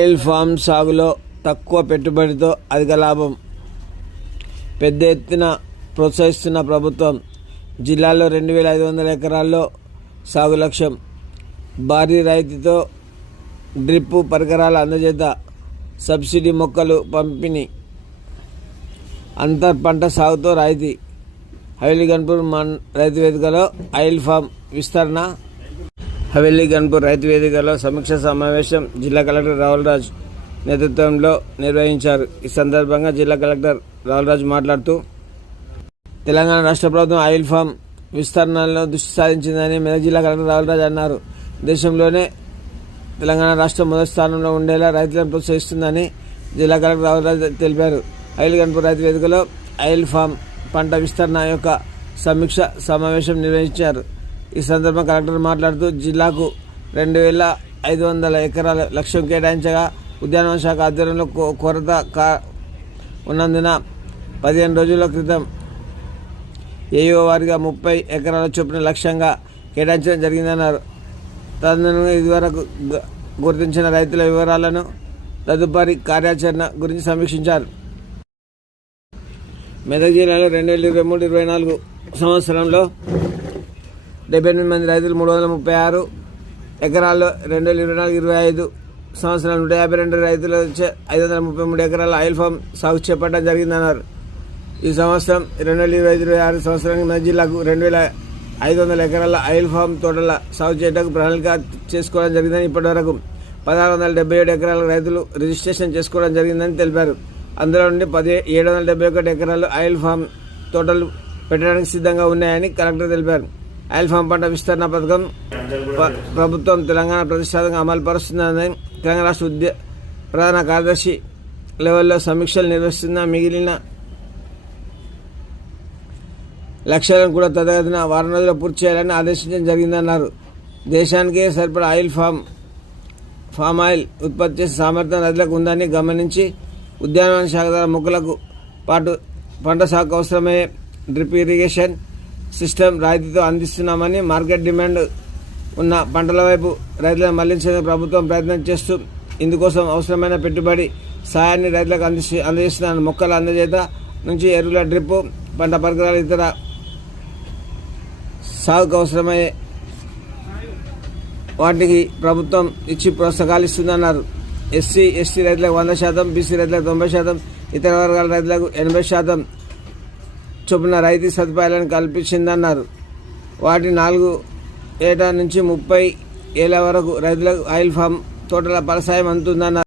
Oil form సాగులో తక్కువ పెట్టుబడితో అధిక లాభం. పెద్ద ఎత్తున ప్రోత్సహిస్తున్న ప్రభుత్వం జిల్లాలో రెండు వేల ఐదు వందల ఎకరాల్లో సాగు లక్ష్యం. భారీ రైతుతో డ్రిప్ పరికరాల అందజేత సబ్సిడీ మొక్కలు పంపిణీ. అంతర్ పంట సాగుతో రాయితీ. హవేలీ మన్ రైతు వేదికలో ఆయిల్ ఫామ్ విస్తరణ హవేలీ గన్పూర్ రైతు వేదికలో సమీక్ష సమావేశం జిల్లా కలెక్టర్ రావులరాజ్ నేతృత్వంలో నిర్వహించారు. ఈ సందర్భంగా జిల్లా కలెక్టర్ రావులరాజ్ మాట్లాడుతూ తెలంగాణ రాష్ట్ర ప్రభుత్వం ఆయిల్ ఫామ్ విస్తరణలో దృష్టి సాధించిందని మెదక్ జిల్లా కలెక్టర్ రావులరాజ్ అన్నారు. దేశంలోనే తెలంగాణ రాష్ట్రం మొదటి స్థానంలో ఉండేలా రైతులను ప్రోత్సహిస్తుందని జిల్లా కలెక్టర్ రావులరాజ్ తెలిపారు. ఆయిల్ గన్పూర్ రైతు వేదికలో ఆయిల్ ఫామ్ పంట విస్తరణ యొక్క సమీక్ష సమావేశం నిర్వహించారు. ఈ సందర్భంగా కలెక్టర్ మాట్లాడుతూ జిల్లాకు రెండు వేల ఐదు వందల ఎకరాల లక్ష్యం కేటాయించగా ఉద్యానవన శాఖ ఆధ్వర్యంలో కొ- కొరత కా ఉన్నందున పదిహేను రోజుల క్రితం ఏయో వారిగా ముప్పై ఎకరాల చొప్పున లక్ష్యంగా కేటాయించడం జరిగిందన్నారు. తదనంతరం ఇదివరకు గుర్తించిన రైతుల వివరాలను తదుపరి కార్యాచరణ గురించి సమీక్షించారు. మెదక్ జిల్లాలో రెండు వేల ఇరవై మూడు ఇరవై నాలుగు సంవత్సరంలో డెబ్బై ఎనిమిది మంది రైతులు మూడు వందల ముప్పై ఆరు ఎకరాల్లో రెండు వేల ఇరవై నాలుగు ఇరవై ఐదు సంవత్సరాలు నూట యాభై రెండు రైతులు వచ్చే ఐదు వందల ముప్పై మూడు ఎకరాల ఆయిల్ ఫామ్ సాగు చేపట్టడం జరిగిందన్నారు. ఈ సంవత్సరం రెండు వేల ఇరవై ఐదు ఇరవై ఆరు సంవత్సరానికి మెదక్ జిల్లాకు రెండు వేల ఐదు వందల ఎకరాల ఆయిల్ ఫామ్ తోటల సాగు చేయడానికి ప్రణాళిక చేసుకోవడం జరిగిందని ఇప్పటివరకు పదహారు వందల డెబ్బై ఏడు ఎకరాల రైతులు రిజిస్ట్రేషన్ చేసుకోవడం జరిగిందని తెలిపారు. అందులో నుండి పది ఏడు వందల డెబ్బై ఒకటి ఎకరాలు ఆయిల్ ఫామ్ తోటలు పెట్టడానికి సిద్ధంగా ఉన్నాయని కలెక్టర్ తెలిపారు. ఆయిల్ ఫామ్ పంట విస్తరణ పథకం ప్రభుత్వం తెలంగాణ ప్రతిష్టాత్మకంగా అమలు పరుస్తుందని తెలంగాణ రాష్ట్ర ఉద్య ప్రధాన కార్యదర్శి లెవెల్లో సమీక్షలు నిర్వహిస్తున్న మిగిలిన లక్ష్యాలను కూడా తదగతిన వారం రోజుల్లో పూర్తి చేయాలని ఆదేశించడం జరిగిందన్నారు దేశానికే సరిపడా ఆయిల్ ఫామ్ ఫామ్ ఆయిల్ ఉత్పత్తి చేసే సామర్థ్యం రైతులకు ఉందని గమనించి ఉద్యానవన శాఖ ద్వారా మొక్కలకు పాటు పంట సాగు అవసరమయ్యే డ్రిప్ ఇరిగేషన్ సిస్టమ్ రాయితీతో అందిస్తున్నామని మార్కెట్ డిమాండ్ ఉన్న పంటల వైపు రైతులను మళ్ళించేందుకు ప్రభుత్వం ప్రయత్నం చేస్తూ ఇందుకోసం అవసరమైన పెట్టుబడి సాయాన్ని రైతులకు అందిస్తూ అందజేస్తున్నాను. మొక్కల అందజేత నుంచి ఎరువుల డ్రిప్ పంట పరికరాలు ఇతర సాగుకు అవసరమయ్యే వాటికి ప్రభుత్వం ఇచ్చి ప్రోత్సాహాలు ఇస్తుందన్నారు ఎస్సీ ఎస్టీ రైతులకు వంద శాతం బీసీ రైతులకు తొంభై శాతం ఇతర వర్గాల రైతులకు ఎనభై శాతం చొప్పున రైతు సదుపాయాలను కల్పించిందన్నారు. వాటి నాలుగు ఏటా నుంచి ముప్పై ఏళ్ళ వరకు రైతులకు ఆయిల్ ఫామ్ తోటల ఫలసాయం అందుతుందన్నారు.